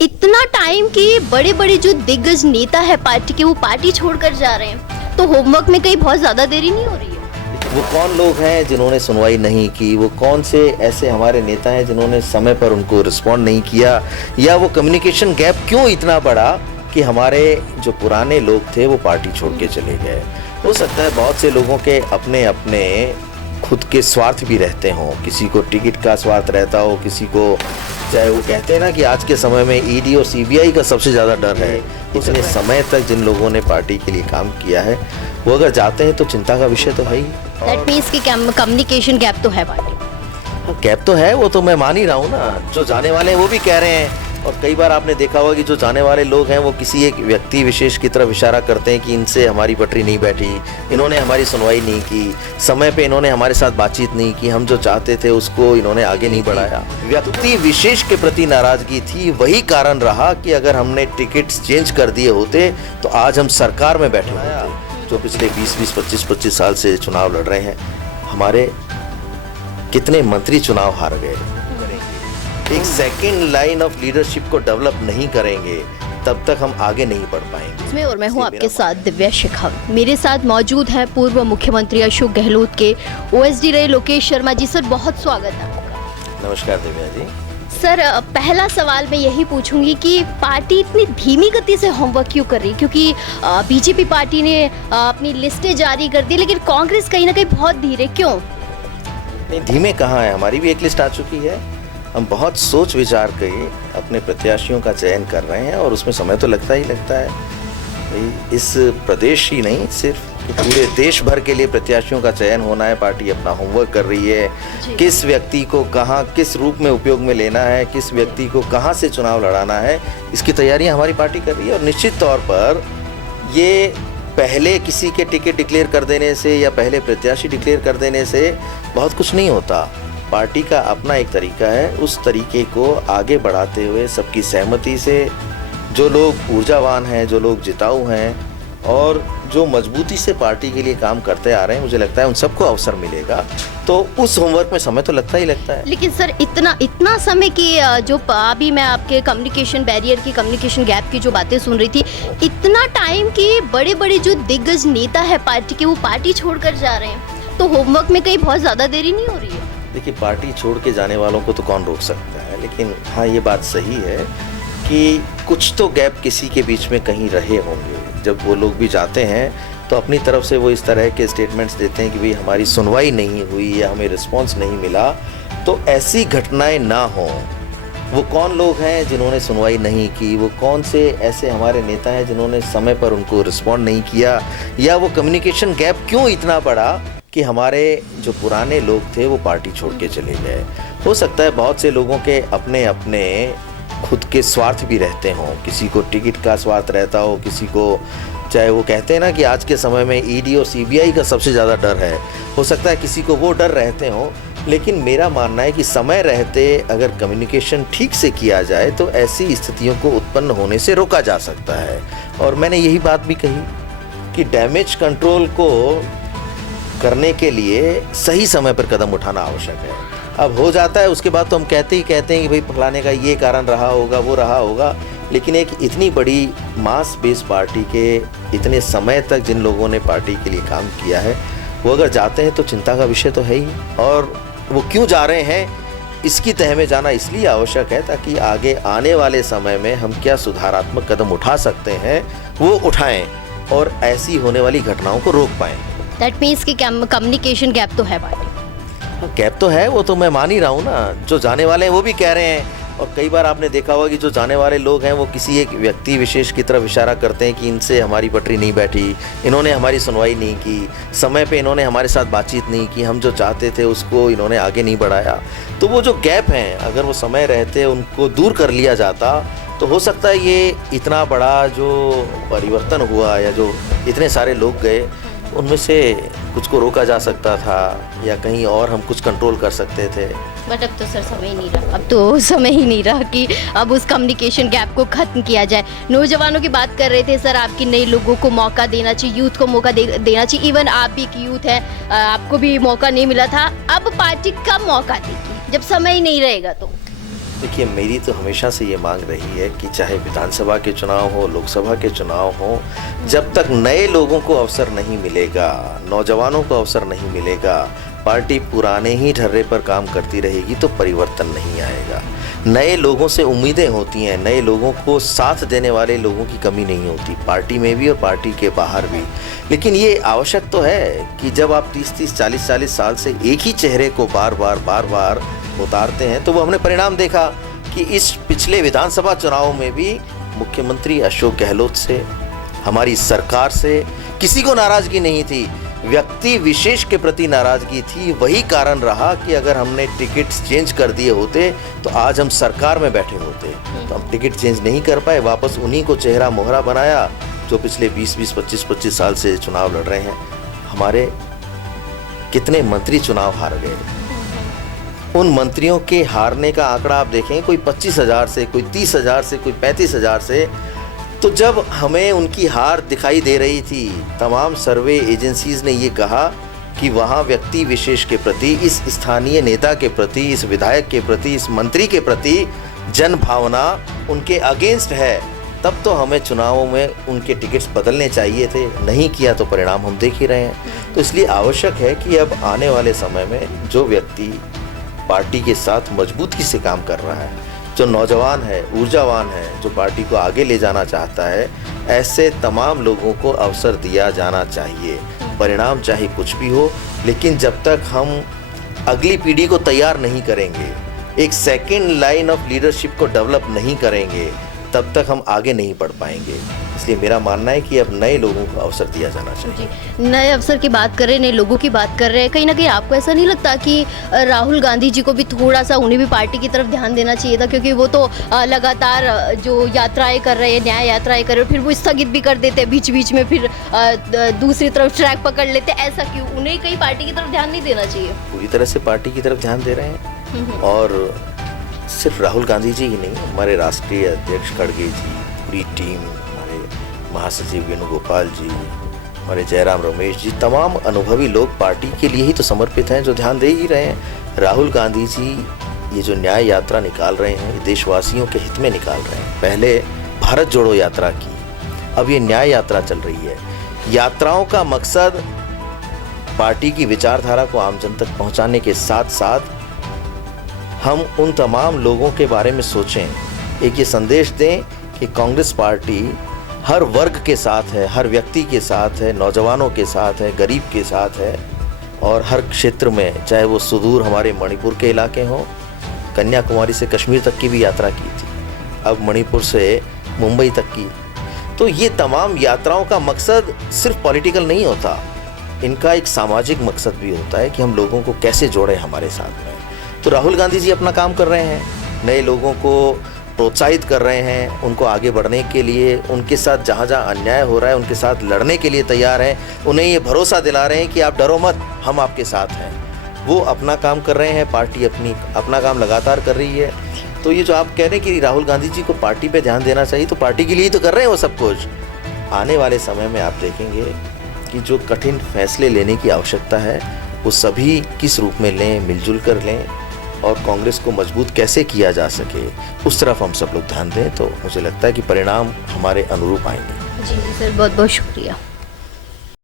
इतना टाइम कि बड़े बड़े जो दिग्गज नेता है पार्टी के वो पार्टी छोड़कर जा रहे हैं, तो होमवर्क में कहीं बहुत ज्यादा देरी नहीं हो रही है? वो कौन लोग हैं जिन्होंने सुनवाई नहीं की, वो कौन से ऐसे हमारे नेता हैं जिन्होंने समय पर उनको रिस्पॉन्ड नहीं किया, या वो कम्युनिकेशन गैप क्यों इतना बढ़ा कि हमारे जो पुराने लोग थे वो पार्टी छोड़ के चले गए। हो सकता है बहुत से लोगों के अपने अपने खुद के स्वार्थ भी रहते हों, किसी को टिकट का स्वार्थ रहता हो, किसी को, चाहे वो कहते हैं ना कि आज के समय में ईडी और सीबीआई का सबसे ज़्यादा डर है। इतने समय तक जिन लोगों ने पार्टी के लिए काम किया है वो अगर जाते हैं तो चिंता का विषय तो है ही। दैट मींस कि कम्युनिकेशन गैप तो है पार्टी। गैप तो है, वो तो मैं मान ही रहा हूँ ना। जो जाने वाले हैं वो भी कह रहे हैं, और कई बार आपने देखा होगा कि जो जाने वाले लोग हैं वो किसी एक व्यक्ति विशेष की तरफ इशारा करते हैं कि इनसे हमारी पटरी नहीं बैठी, इन्होंने हमारी सुनवाई नहीं की, समय पे इन्होंने हमारे साथ बातचीत नहीं की, हम जो चाहते थे उसको इन्होंने आगे नहीं बढ़ाया। व्यक्ति विशेष के प्रति नाराजगी थी, वही कारण रहा कि अगर हमने टिकट्स चेंज कर दिए होते तो आज हम सरकार में बैठे होते। जो पिछले 20-20, 25-25 साल से चुनाव लड़ रहे हैं, हमारे कितने मंत्री चुनाव हार गए। एक सेकंड लाइन ऑफ लीडरशिप को डेवलप नहीं करेंगे तब तक हम आगे नहीं बढ़ पाएंगे। और मैं हूं आपके साथ दिव्या शेखव। मेरे साथ मौजूद है पूर्व मुख्यमंत्री अशोक गहलोत के ओएसडी रहे लोकेश शर्मा जी। सर, बहुत स्वागत है आपका। नमस्कार दिव्या जी। सर, पहला सवाल मैं यही पूछूंगी कि पार्टी इतनी धीमी गति से होमवर्क क्यों कर रही है? क्योंकि बीजेपी पार्टी ने अपनी लिस्टें जारी कर दी, लेकिन कांग्रेस कहीं ना कहीं बहुत धीरे क्यों? नहीं, धीमे कहाँ है, हमारी भी एक लिस्ट आ चुकी है। हम बहुत सोच विचार के अपने प्रत्याशियों का चयन कर रहे हैं और उसमें समय तो लगता ही लगता है। भाई, इस प्रदेश ही नहीं, सिर्फ पूरे देश भर के लिए प्रत्याशियों का चयन होना है। पार्टी अपना होमवर्क कर रही है, किस व्यक्ति को कहाँ किस रूप में उपयोग में लेना है, किस व्यक्ति को कहाँ से चुनाव लड़ाना है, इसकी तैयारियां हमारी पार्टी कर रही है। और निश्चित तौर पर ये पहले किसी के टिकट डिक्लेयर कर देने से या पहले प्रत्याशी डिक्लेयर कर देने से बहुत कुछ नहीं होता। पार्टी का अपना एक तरीका है, उस तरीके को आगे बढ़ाते हुए सबकी सहमति से जो लोग ऊर्जावान हैं, जो लोग जिताऊ हैं और जो मजबूती से पार्टी के लिए काम करते आ रहे हैं, मुझे लगता है उन सबको अवसर मिलेगा। तो उस होमवर्क में समय तो लगता ही लगता है। लेकिन सर, इतना समय की जो अभी मैं आपके कम्युनिकेशन बैरियर की, कम्युनिकेशन गैप की जो बातें सुन रही थी, इतना टाइम कि बड़े बड़े जो दिग्गज नेता है पार्टी के वो पार्टी छोड़कर जा रहे हैं, तो होमवर्क में कहीं बहुत ज़्यादा देरी नहीं हो रही है? देखिए, पार्टी छोड़ के जाने वालों को तो कौन रोक सकता है, लेकिन हाँ, ये बात सही है कि कुछ तो गैप किसी के बीच में कहीं रहे होंगे। जब वो लोग भी जाते हैं तो अपनी तरफ से वो इस तरह के स्टेटमेंट्स देते हैं कि भाई हमारी सुनवाई नहीं हुई या हमें रिस्पॉन्स नहीं मिला, तो ऐसी घटनाएं ना हों। वो कौन लोग हैं जिन्होंने सुनवाई नहीं की, वो कौन से ऐसे हमारे नेता हैं जिन्होंने समय पर उनको रिस्पॉन्ड नहीं किया, या वो कम्युनिकेशन गैप क्यों इतना बढ़ा कि हमारे जो पुराने लोग थे वो पार्टी छोड़ के चले गए। हो सकता है बहुत से लोगों के अपने अपने खुद के स्वार्थ भी रहते हों, किसी को टिकट का स्वार्थ रहता हो, किसी को, चाहे वो कहते हैं ना कि आज के समय में ईडी और सीबीआई का सबसे ज़्यादा डर है। हो सकता है किसी को वो डर रहते हों, लेकिन मेरा मानना है कि समय रहते अगर कम्युनिकेशन ठीक से किया जाए तो ऐसी स्थितियों को उत्पन्न होने से रोका जा सकता है। और मैंने यही बात भी कही कि डैमेज कंट्रोल को करने के लिए सही समय पर कदम उठाना आवश्यक है। अब हो जाता है, उसके बाद तो हम कहते हैं कि भाई फलाने का ये कारण रहा होगा, वो रहा होगा, लेकिन एक इतनी बड़ी मास बेस पार्टी के इतने समय तक जिन लोगों ने पार्टी के लिए काम किया है वो अगर जाते हैं तो चिंता का विषय तो है ही। और वो क्यों जा रहे हैं इसकी तह में जाना इसलिए आवश्यक है ताकि आगे आने वाले समय में हम क्या सुधारात्मक कदम उठा सकते हैं वो उठाएं और ऐसी होने वाली घटनाओं को रोक पाएं। दैट मीन्स कि कम्युनिकेशन गैप तो है पार्टी। गैप तो है, वो तो मैं मान ही रहा हूँ ना। जो जाने वाले हैं वो भी कह रहे हैं, और कई बार आपने देखा होगा कि जो जाने वाले लोग हैं वो किसी एक व्यक्ति विशेष की तरफ इशारा करते हैं कि इनसे हमारी पटरी नहीं बैठी, इन्होंने हमारी सुनवाई नहीं की, समय पे इन्होंने हमारे साथ बातचीत नहीं की, हम जो चाहते थे उसको इन्होंने आगे नहीं बढ़ाया। तो वो जो गैप हैं, अगर वो समय रहते उनको दूर कर लिया जाता तो हो सकता है ये इतना बड़ा जो परिवर्तन हुआ या जो इतने सारे लोग गए उनमें से कुछ को रोका जा सकता था या कहीं और हम कुछ कंट्रोल कर सकते थे। बट अब तो सर समय ही नहीं रहा, अब तो समय ही नहीं रहा कि अब उस कम्युनिकेशन गैप को खत्म किया जाए। नौजवानों की बात कर रहे थे सर, आपकी नए लोगों को मौका देना चाहिए, यूथ को मौका देना चाहिए। इवन आप भी एक यूथ है, आपको भी मौका नहीं मिला था, अब पार्टी कब मौका देगी जब समय ही नहीं रहेगा? तो देखिए, मेरी तो हमेशा से ये मांग रही है कि चाहे विधानसभा के चुनाव हो, लोकसभा के चुनाव हो, जब तक नए लोगों को अवसर नहीं मिलेगा, नौजवानों को अवसर नहीं मिलेगा, पार्टी पुराने ही ढर्रे पर काम करती रहेगी तो परिवर्तन नहीं आएगा। नए लोगों से उम्मीदें होती हैं, नए लोगों को साथ देने वाले लोगों की कमी नहीं होती, पार्टी में भी और पार्टी के बाहर भी। लेकिन ये आवश्यक तो है कि जब आप 30-30, 40-40 साल से एक ही चेहरे को बार बार उतारते हैं, तो वो हमने परिणाम देखा कि इस पिछले विधानसभा चुनाव में भी मुख्यमंत्री अशोक गहलोत से, हमारी सरकार से किसी को नाराजगी नहीं थी, व्यक्ति विशेष के प्रति नाराजगी थी। वही कारण रहा कि अगर हमने टिकट चेंज कर दिए होते तो आज हम सरकार में बैठे होते। तो हम टिकट चेंज नहीं कर पाए, वापस उन्हीं को चेहरा मोहरा बनाया जो पिछले 20-20, 25-25 साल से चुनाव लड़ रहे हैं। हमारे कितने मंत्री चुनाव हार गए, उन मंत्रियों के हारने का आंकड़ा आप देखें, कोई 25,000 से, कोई 30,000 से, कोई 35,000 से। तो जब हमें उनकी हार दिखाई दे रही थी, तमाम सर्वे एजेंसीज ने ये कहा कि वहाँ व्यक्ति विशेष के प्रति, इस स्थानीय नेता के प्रति, इस विधायक के प्रति, इस मंत्री के प्रति जन भावना उनके अगेंस्ट है, तब तो हमें चुनावों में उनके टिकट्स बदलने चाहिए थे। नहीं किया तो परिणाम हम देख ही रहे हैं। तो इसलिए आवश्यक है कि अब आने वाले समय में जो व्यक्ति पार्टी के साथ मजबूती से काम कर रहा है, जो नौजवान है, ऊर्जावान है, जो पार्टी को आगे ले जाना चाहता है, ऐसे तमाम लोगों को अवसर दिया जाना चाहिए। परिणाम चाहे कुछ भी हो, लेकिन जब तक हम अगली पीढ़ी को तैयार नहीं करेंगे, एक सेकंड लाइन ऑफ लीडरशिप को डेवलप नहीं करेंगे, तब तक हम आगे नहीं बढ़ पाएंगे। इसलिए मेरा मानना है कि अब नए लोगों को अवसर दिया जाना चाहिए। नए अवसर की बात कर रहे हैं, नए लोगों की बात कर रहे हैं, कहीं ना कहीं आपको ऐसा नहीं लगता कि राहुल गांधी जी को भी थोड़ा सा, उन्हें भी पार्टी की तरफ ध्यान देना चाहिए था? क्योंकि वो तो लगातार जो यात्राएं कर रहे हैं, न्याय यात्राएं कर रहे हैं, फिर वो स्थगित भी कर देते हैं बीच बीच में, फिर दूसरी तरफ ट्रैक पकड़ लेते हैं। ऐसा क्यों? उन्हें कहीं पार्टी की तरफ ध्यान नहीं देना चाहिए? पूरी तरह से पार्टी की तरफ ध्यान दे रहे हैं। और सिर्फ राहुल गांधी जी ही नहीं, हमारे राष्ट्रीय अध्यक्ष खड़गे जी, पूरी टीम, हमारे महासचिव वेणुगोपाल जी, हमारे जयराम रमेश जी, तमाम अनुभवी लोग पार्टी के लिए ही तो समर्पित हैं, जो ध्यान दे ही रहे हैं। राहुल गांधी जी ये जो न्याय यात्रा निकाल रहे हैं, ये देशवासियों के हित में निकाल रहे हैं। पहले भारत जोड़ो यात्रा की, अब ये न्याय यात्रा चल रही है। यात्राओं का मकसद पार्टी की विचारधारा को आम जन तक पहुँचाने के साथ साथ हम उन तमाम लोगों के बारे में सोचें, एक ये संदेश दें कि कांग्रेस पार्टी हर वर्ग के साथ है, हर व्यक्ति के साथ है, नौजवानों के साथ है, गरीब के साथ है, और हर क्षेत्र में, चाहे वो सुदूर हमारे मणिपुर के इलाके हों, कन्याकुमारी से कश्मीर तक की भी यात्रा की थी, अब मणिपुर से मुंबई तक की। तो ये तमाम यात्राओं का मकसद सिर्फ पॉलिटिकल नहीं होता, इनका एक सामाजिक मकसद भी होता है कि हम लोगों को कैसे जोड़ें हमारे साथ में। तो राहुल गांधी जी अपना काम कर रहे हैं, नए लोगों को प्रोत्साहित कर रहे हैं, उनको आगे बढ़ने के लिए, उनके साथ जहाँ जहाँ अन्याय हो रहा है उनके साथ लड़ने के लिए तैयार हैं। उन्हें ये भरोसा दिला रहे हैं कि आप डरो मत, हम आपके साथ हैं। वो अपना काम कर रहे हैं, पार्टी अपना काम लगातार कर रही है। तो ये जो आप कह रहे हैं कि राहुल गांधी जी को पार्टी पे ध्यान देना चाहिए, तो पार्टी के लिए तो कर रहे हैं वो सब कुछ। आने वाले समय में आप देखेंगे कि जो कठिन फैसले लेने की आवश्यकता है वो सभी किस रूप में लें, मिलजुल कर लें, और कांग्रेस को मजबूत कैसे किया जा सके उस तरफ हम सब लोग ध्यान दें, तो मुझे लगता है कि परिणाम हमारे अनुरूप आएंगे। जी सर, बहुत बहुत शुक्रिया।